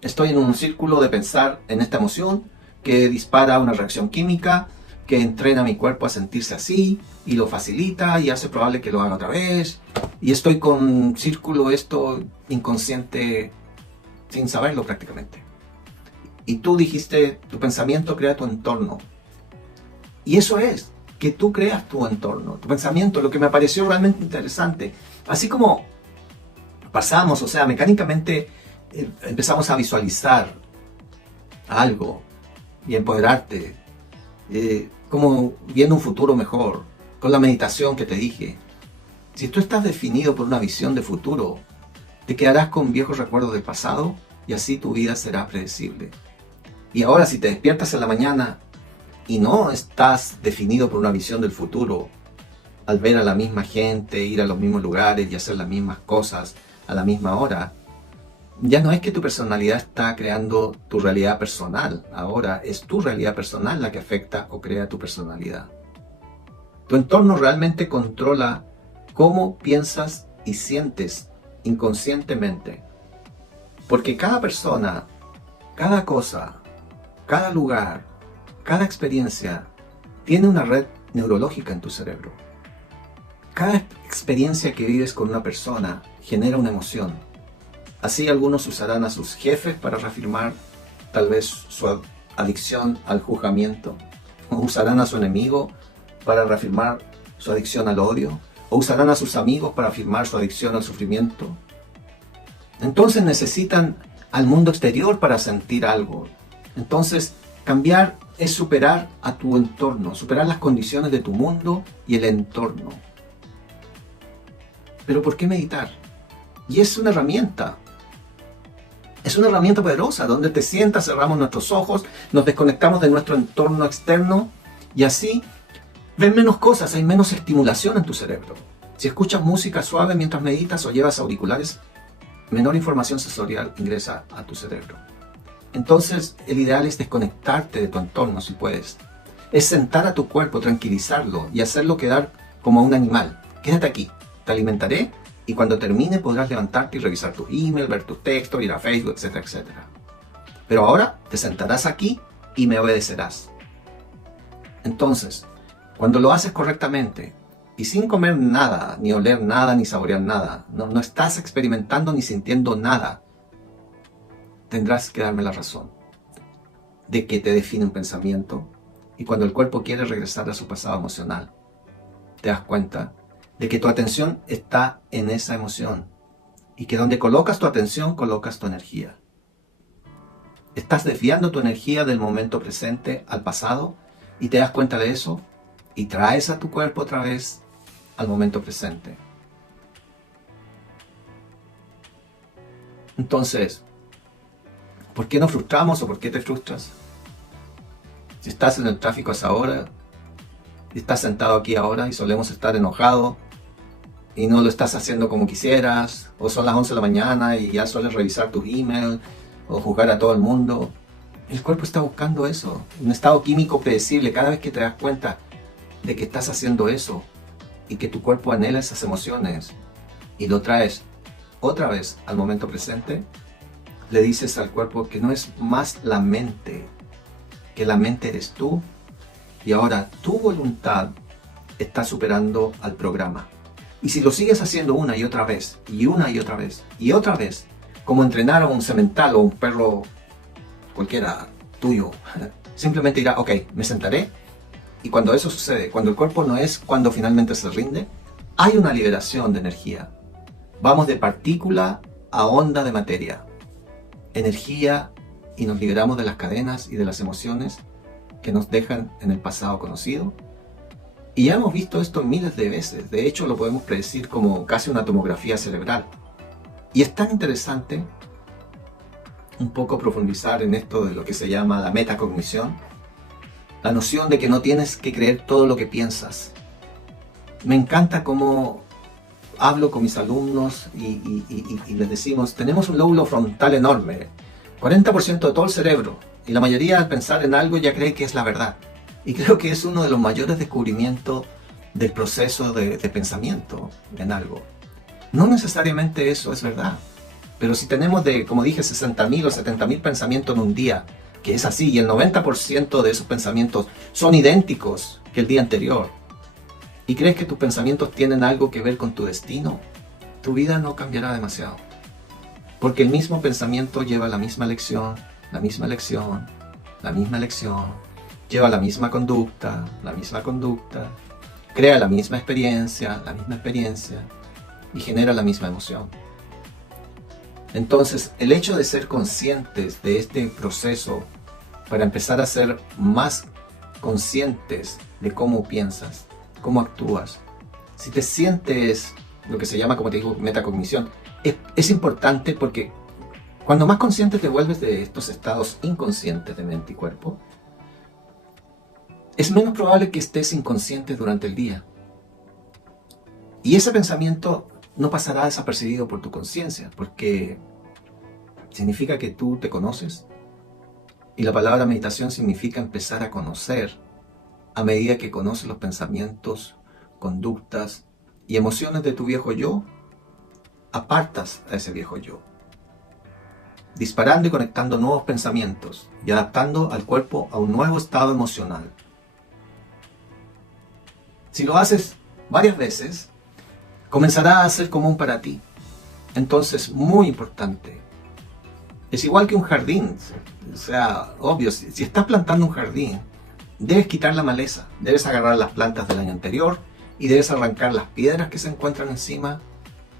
Estoy en un círculo de pensar en esta emoción que dispara una reacción química que entrena a mi cuerpo a sentirse así y lo facilita y hace probable que lo haga otra vez. Y estoy con un círculo esto inconsciente sin saberlo prácticamente. Y tú dijiste, tu pensamiento crea tu entorno. Y eso es, que tú creas tu entorno, tu pensamiento. Lo que me pareció realmente interesante, así como pasamos, o sea, mecánicamente empezamos a visualizar algo y empoderarte, como viendo un futuro mejor, con la meditación que te dije. Si tú estás definido por una visión de futuro, te quedarás con viejos recuerdos del pasado y así tu vida será predecible. Y ahora si te despiertas en la mañana y no estás definido por una visión del futuro, al ver a la misma gente, ir a los mismos lugares y hacer las mismas cosas a la misma hora, ya no es que tu personalidad está creando tu realidad personal, ahora es tu realidad personal la que afecta o crea tu personalidad. Tu entorno realmente controla cómo piensas y sientes inconscientemente, porque cada persona, cada cosa, cada lugar, cada experiencia tiene una red neurológica en tu cerebro. Cada experiencia que vives con una persona genera una emoción. Así algunos usarán a sus jefes para reafirmar tal vez su adicción al juzgamiento, o usarán a su enemigo para reafirmar su adicción al odio, o usarán a sus amigos para afirmar su adicción al sufrimiento. Entonces necesitan al mundo exterior para sentir algo. Entonces cambiar es superar a tu entorno, superar las condiciones de tu mundo y el entorno. Pero ¿por qué meditar? Y es una herramienta. Es una herramienta poderosa, donde te sientas, cerramos nuestros ojos, nos desconectamos de nuestro entorno externo y así ven menos cosas, hay menos estimulación en tu cerebro. Si escuchas música suave mientras meditas o llevas auriculares, menor información sensorial ingresa a tu cerebro. Entonces, el ideal es desconectarte de tu entorno si puedes. Es sentar a tu cuerpo, tranquilizarlo y hacerlo quedar como un animal. Quédate aquí, te alimentaré y cuando termine podrás levantarte y revisar tus emails, ver tus textos, ir a Facebook, etcétera, etcétera. Pero ahora te sentarás aquí y me obedecerás. Entonces, cuando lo haces correctamente y sin comer nada, ni oler nada, ni saborear nada, no estás experimentando ni sintiendo nada, tendrás que darme la razón de que te define un pensamiento y cuando el cuerpo quiere regresar a su pasado emocional, te das cuenta de que tu atención está en esa emoción y que donde colocas tu atención, colocas tu energía. Estás desviando tu energía del momento presente al pasado y te das cuenta de eso y traes a tu cuerpo otra vez al momento presente. Entonces, ¿por qué nos frustramos o por qué te frustras? Si estás en el tráfico a esa hora, si estás sentado aquí ahora y solemos estar enojados y no lo estás haciendo como quisieras, o son las 11 de la mañana y ya sueles revisar tus emails o juzgar a todo el mundo, el cuerpo está buscando eso, un estado químico predecible. Cada vez que te das cuenta de que estás haciendo eso y que tu cuerpo anhela esas emociones y lo traes otra vez al momento presente, le dices al cuerpo que no es más la mente, que la mente eres tú y ahora tu voluntad está superando al programa. Y si lo sigues haciendo una y otra vez, y una y otra vez, y otra vez, como entrenar a un semental o un perro cualquiera tuyo, simplemente dirá, ok, me sentaré, y cuando eso sucede, cuando el cuerpo no es cuando finalmente se rinde, hay una liberación de energía. Vamos de partícula a onda de materia. Energía y nos liberamos de las cadenas y de las emociones que nos dejan en el pasado conocido. Y ya hemos visto esto miles de veces. De hecho, lo podemos predecir como casi una tomografía cerebral. Y es tan interesante un poco profundizar en esto de lo que se llama la metacognición. La noción de que no tienes que creer todo lo que piensas. Me encanta cómo hablo con mis alumnos y les decimos, tenemos un lóbulo frontal enorme, 40% de todo el cerebro, y la mayoría al pensar en algo ya cree que es la verdad. Y creo que es uno de los mayores descubrimientos del proceso de pensamiento en algo. No necesariamente eso es verdad, pero si tenemos como dije, 60.000 o 70.000 pensamientos en un día, que es así, y el 90% de esos pensamientos son idénticos que el día anterior, y crees que tus pensamientos tienen algo que ver con tu destino, tu vida no cambiará demasiado. Porque el mismo pensamiento lleva la misma lección, la misma lección, la misma lección, lleva la misma conducta, crea la misma experiencia, y genera la misma emoción. Entonces, el hecho de ser conscientes de este proceso para empezar a ser más conscientes de cómo piensas, cómo actúas. Si te sientes lo que se llama, como te digo, metacognición, es importante porque cuando más consciente te vuelves de estos estados inconscientes de mente y cuerpo, es menos probable que estés inconsciente durante el día. Y ese pensamiento no pasará desapercibido por tu conciencia, porque significa que tú te conoces. Y la palabra meditación significa empezar a conocer a medida que conoces los pensamientos, conductas y emociones de tu viejo yo, apartas a ese viejo yo, disparando y conectando nuevos pensamientos y adaptando al cuerpo a un nuevo estado emocional. Si lo haces varias veces, comenzará a ser común para ti. Entonces, muy importante. Es igual que un jardín. O sea, obvio, si estás plantando un jardín, debes quitar la maleza, debes agarrar las plantas del año anterior y debes arrancar las piedras que se encuentran encima,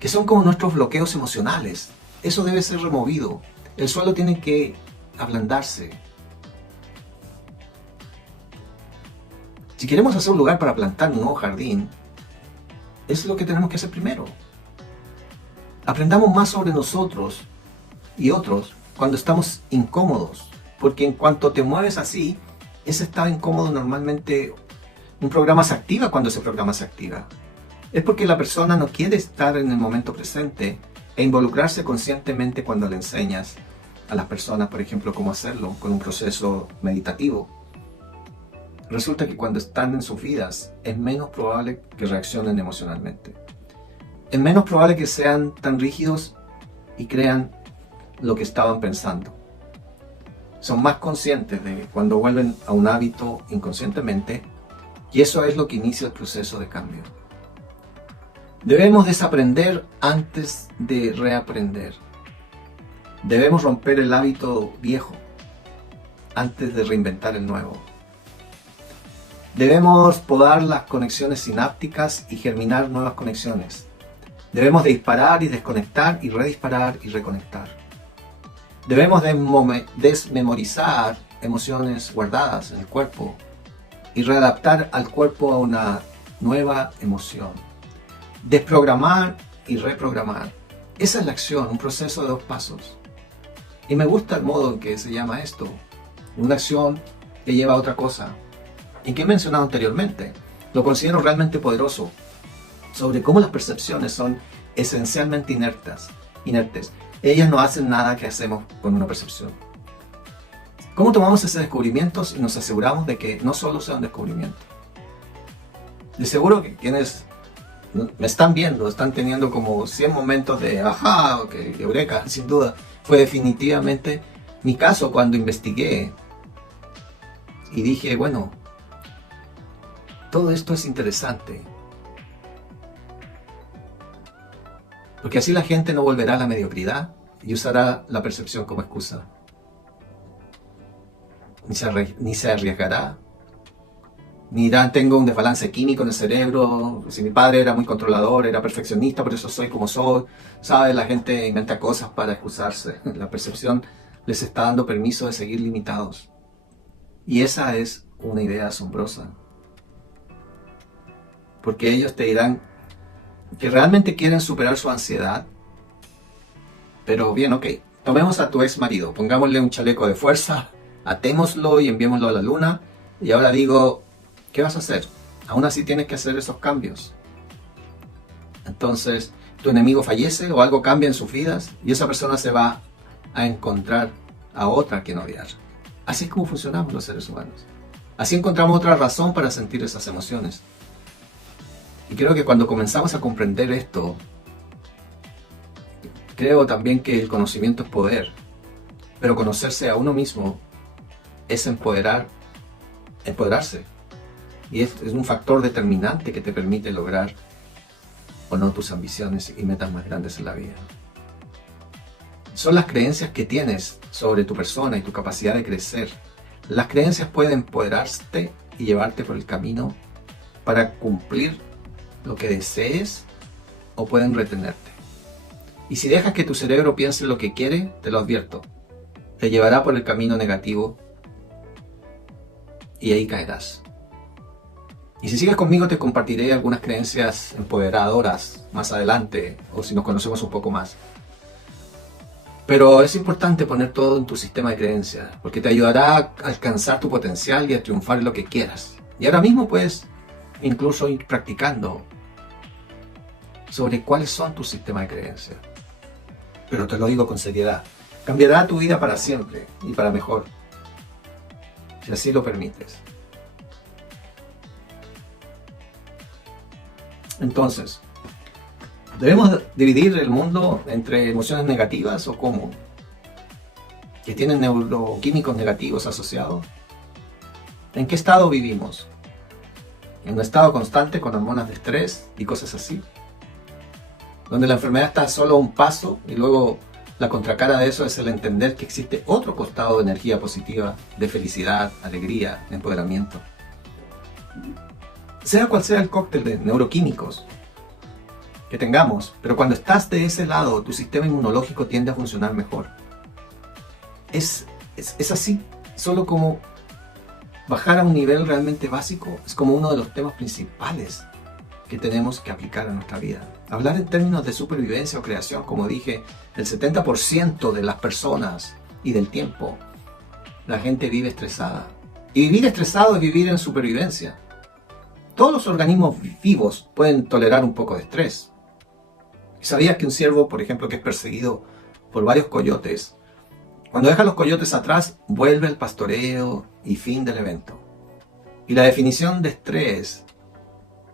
que son como nuestros bloqueos emocionales. Eso debe ser removido. El suelo tiene que ablandarse. Si queremos hacer un lugar para plantar un nuevo jardín, es lo que tenemos que hacer primero. Aprendamos más sobre nosotros y otros cuando estamos incómodos, porque en cuanto te mueves así, ese estado incómodo normalmente un programa se activa cuando ese programa se activa. Es porque la persona no quiere estar en el momento presente e involucrarse conscientemente cuando le enseñas a las personas, por ejemplo, cómo hacerlo con un proceso meditativo. Resulta que cuando están en sus vidas es menos probable que reaccionen emocionalmente. Es menos probable que sean tan rígidos y crean lo que estaban pensando. Son más conscientes de cuando vuelven a un hábito inconscientemente, y eso es lo que inicia el proceso de cambio. Debemos desaprender antes de reaprender. Debemos romper el hábito viejo antes de reinventar el nuevo. Debemos podar las conexiones sinápticas y germinar nuevas conexiones. Debemos disparar y desconectar y redisparar y reconectar. Debemos desmemorizar emociones guardadas en el cuerpo y readaptar al cuerpo a una nueva emoción. Desprogramar y reprogramar. Esa es la acción, un proceso de 2 pasos. Y me gusta el modo en que se llama esto. Una acción que lleva a otra cosa. Y que he mencionado anteriormente. Lo considero realmente poderoso sobre cómo las percepciones son esencialmente inertes. Ellas no hacen nada que hacemos con una percepción. ¿Cómo tomamos ese descubrimiento y nos aseguramos de que no solo sea un descubrimiento? De seguro que quienes me están viendo están teniendo como 100 momentos de ajá, ok, eureka, sin duda. Fue definitivamente mi caso cuando investigué y dije, bueno, todo esto es interesante. Porque así la gente no volverá a la mediocridad y usará la percepción como excusa. Ni se arriesgará. Ni dirán, tengo un desbalance químico en el cerebro. Si mi padre era muy controlador, era perfeccionista, por eso soy como soy. ¿Sabes? La gente inventa cosas para excusarse. La percepción les está dando permiso de seguir limitados. Y esa es una idea asombrosa. Porque ellos te dirán que realmente quieren superar su ansiedad. Pero bien, ok, tomemos a tu ex marido, pongámosle un chaleco de fuerza, atémoslo y enviémoslo a la luna. Y ahora digo, ¿qué vas a hacer? Aún así tienes que hacer esos cambios. Entonces, tu enemigo fallece o algo cambia en sus vidas y esa persona se va a encontrar a otra que no odiar. Así es como funcionamos los seres humanos. Así encontramos otra razón para sentir esas emociones. Y creo que cuando comenzamos a comprender esto, creo también que el conocimiento es poder, pero conocerse a uno mismo es empoderarse. Y es un factor determinante que te permite lograr o no tus ambiciones y metas más grandes en la vida. Son las creencias que tienes sobre tu persona y tu capacidad de crecer. Las creencias pueden empoderarte y llevarte por el camino para cumplir lo que desees o pueden retenerte. Y si dejas que tu cerebro piense lo que quiere, te lo advierto, te llevará por el camino negativo y ahí caerás. Y si sigues conmigo te compartiré algunas creencias empoderadoras más adelante, o si nos conocemos un poco más. Pero es importante poner todo en tu sistema de creencias, porque te ayudará a alcanzar tu potencial y a triunfar en lo que quieras. Y ahora mismo puedes incluso ir practicando sobre cuáles son tus sistemas de creencias. Pero te lo digo con seriedad, cambiará tu vida para siempre y para mejor, si así lo permites. Entonces, ¿debemos dividir el mundo entre emociones negativas o cómo? ¿Que tienen neuroquímicos negativos asociados? ¿En qué estado vivimos? ¿En un estado constante con hormonas de estrés y cosas así? Donde la enfermedad está solo a un paso y luego la contracara de eso es el entender que existe otro costado de energía positiva, de felicidad, alegría, empoderamiento. Sea cual sea el cóctel de neuroquímicos que tengamos, pero cuando estás de ese lado, tu sistema inmunológico tiende a funcionar mejor. Es así, solo como bajar a un nivel realmente básico es como uno de los temas principales que tenemos que aplicar a nuestra vida. Hablar en términos de supervivencia o creación, como dije, el 70% de las personas y del tiempo, la gente vive estresada. Y vivir estresado es vivir en supervivencia. Todos los organismos vivos pueden tolerar un poco de estrés. ¿Sabías que un ciervo, por ejemplo, que es perseguido por varios coyotes, cuando deja los coyotes atrás, vuelve al pastoreo y fin del evento? Y la definición de estrés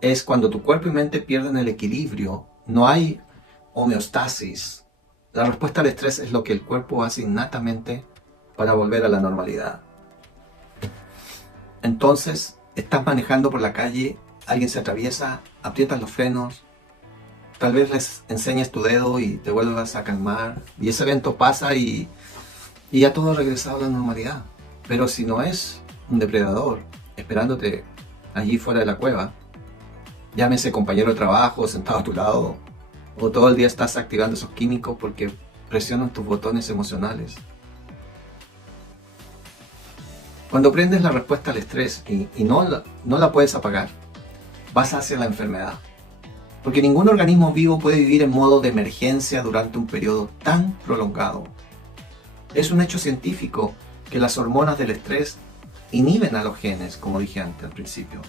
es cuando tu cuerpo y mente pierden el equilibrio, no hay homeostasis. La respuesta al estrés es lo que el cuerpo hace innatamente para volver a la normalidad. Entonces, estás manejando por la calle, alguien se atraviesa, aprietas los frenos, tal vez les enseñes tu dedo y te vuelvas a calmar, y ese evento pasa y ya todo ha regresado a la normalidad. Pero si no es un depredador esperándote allí fuera de la cueva, llámese compañero de trabajo sentado a tu lado, o todo el día estás activando esos químicos porque presionan tus botones emocionales. Cuando prendes la respuesta al estrés y no la puedes apagar, vas hacia la enfermedad. Porque ningún organismo vivo puede vivir en modo de emergencia durante un periodo tan prolongado. Es un hecho científico que las hormonas del estrés inhiben a los genes, como dije antes al principio,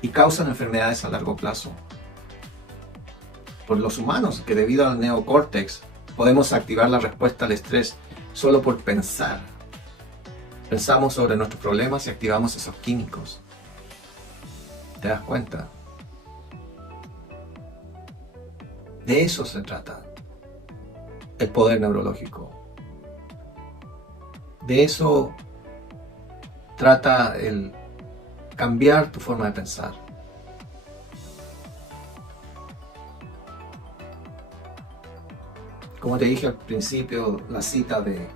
y causan enfermedades a largo plazo. Por los humanos, que debido al neocórtex podemos activar la respuesta al estrés solo por pensar. Pensamos sobre nuestros problemas y activamos esos químicos. ¿Te das cuenta? De eso se trata el poder neurológico. De eso trata el cambiar tu forma de pensar. Como te dije al principio, la cita de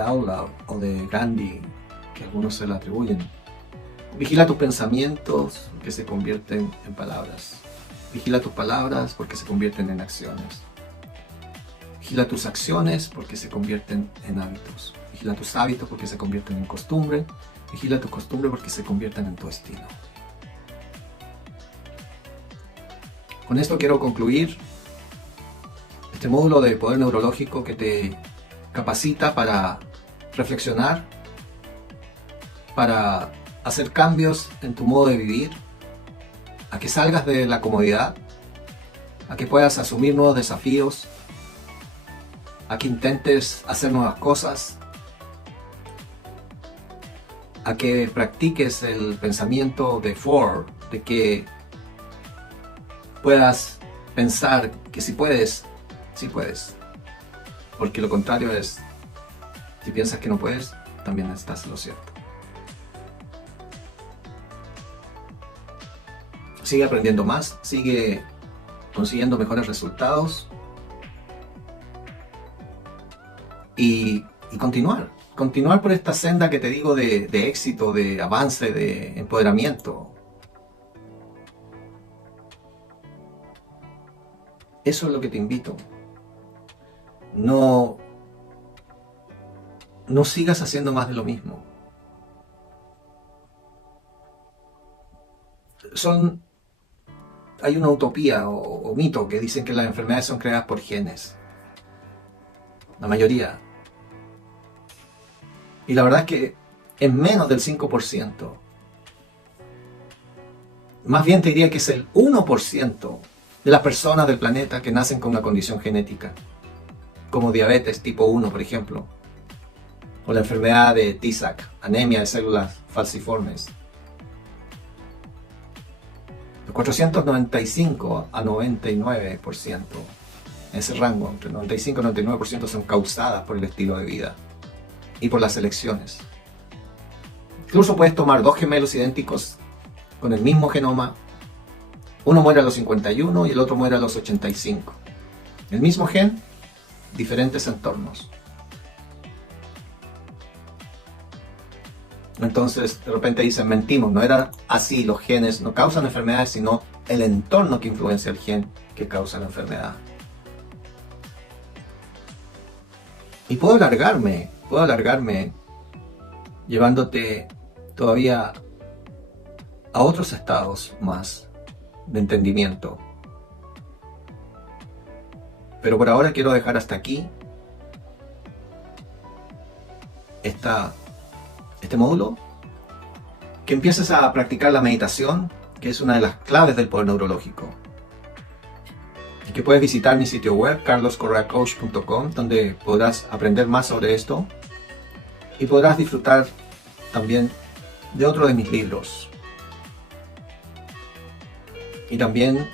Aula o de Gandhi, que algunos se la atribuyen: vigila tus pensamientos que se convierten en palabras. Vigila tus palabras porque se convierten en acciones. Vigila tus acciones porque se convierten en hábitos. Vigila tus hábitos porque se convierten en costumbre. Vigila tu costumbre porque se convierten en tu destino. Con esto quiero concluir este módulo de poder neurológico que te capacita para reflexionar, para hacer cambios en tu modo de vivir, a que salgas de la comodidad, a que puedas asumir nuevos desafíos, a que intentes hacer nuevas cosas, a que practiques el pensamiento de Ford, de que puedas pensar que si puedes, sí puedes. Porque lo contrario es, si piensas que no puedes, también estás en lo cierto. Sigue aprendiendo más, sigue consiguiendo mejores resultados y continuar por esta senda que te digo de éxito, de avance, de empoderamiento. Eso es lo que te invito. No sigas haciendo más de lo mismo. Hay una utopía o mito que dicen que las enfermedades son creadas por genes. La mayoría. Y la verdad es que es menos del 5%. Más bien te diría que es el 1% de las personas del planeta que nacen con una condición genética, como diabetes tipo 1, por ejemplo, o la enfermedad de Tay-Sachs, anemia de células falciformes. De 495 a 99%, en ese rango, entre 95 y 99% son causadas por el estilo de vida y por las elecciones. Incluso puedes tomar dos gemelos idénticos con el mismo genoma. Uno muere a los 51 y el otro muere a los 85. El mismo gen, diferentes entornos. Entonces, de repente dicen, mentimos, no era así, los genes no causan enfermedades, sino el entorno que influencia el gen que causa la enfermedad. Y puedo alargarme llevándote todavía a otros estados más de entendimiento. Pero por ahora quiero dejar hasta aquí este módulo, que empieces a practicar la meditación, que es una de las claves del poder neurológico. Y que puedes visitar mi sitio web, carloscorreacoach.com, donde podrás aprender más sobre esto y podrás disfrutar también de otro de mis libros. Y también,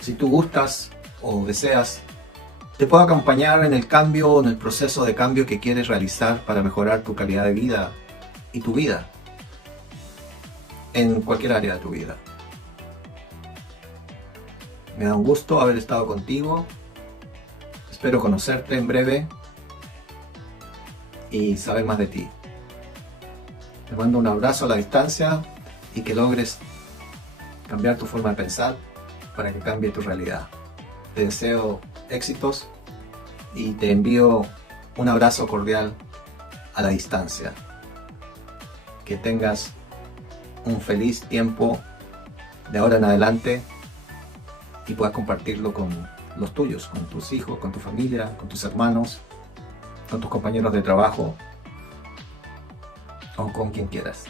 si tú gustas o deseas, te puedo acompañar en el cambio, en el proceso de cambio que quieres realizar para mejorar tu calidad de vida y tu vida en cualquier área de tu vida. Me da un gusto haber estado contigo. Espero conocerte en breve y saber más de ti. Te mando un abrazo a la distancia y que logres cambiar tu forma de pensar para que cambie tu realidad. Te deseo éxitos y te envío un abrazo cordial a la distancia. Que tengas un feliz tiempo de ahora en adelante y puedas compartirlo con los tuyos, con tus hijos, con tu familia, con tus hermanos, con tus compañeros de trabajo o con quien quieras.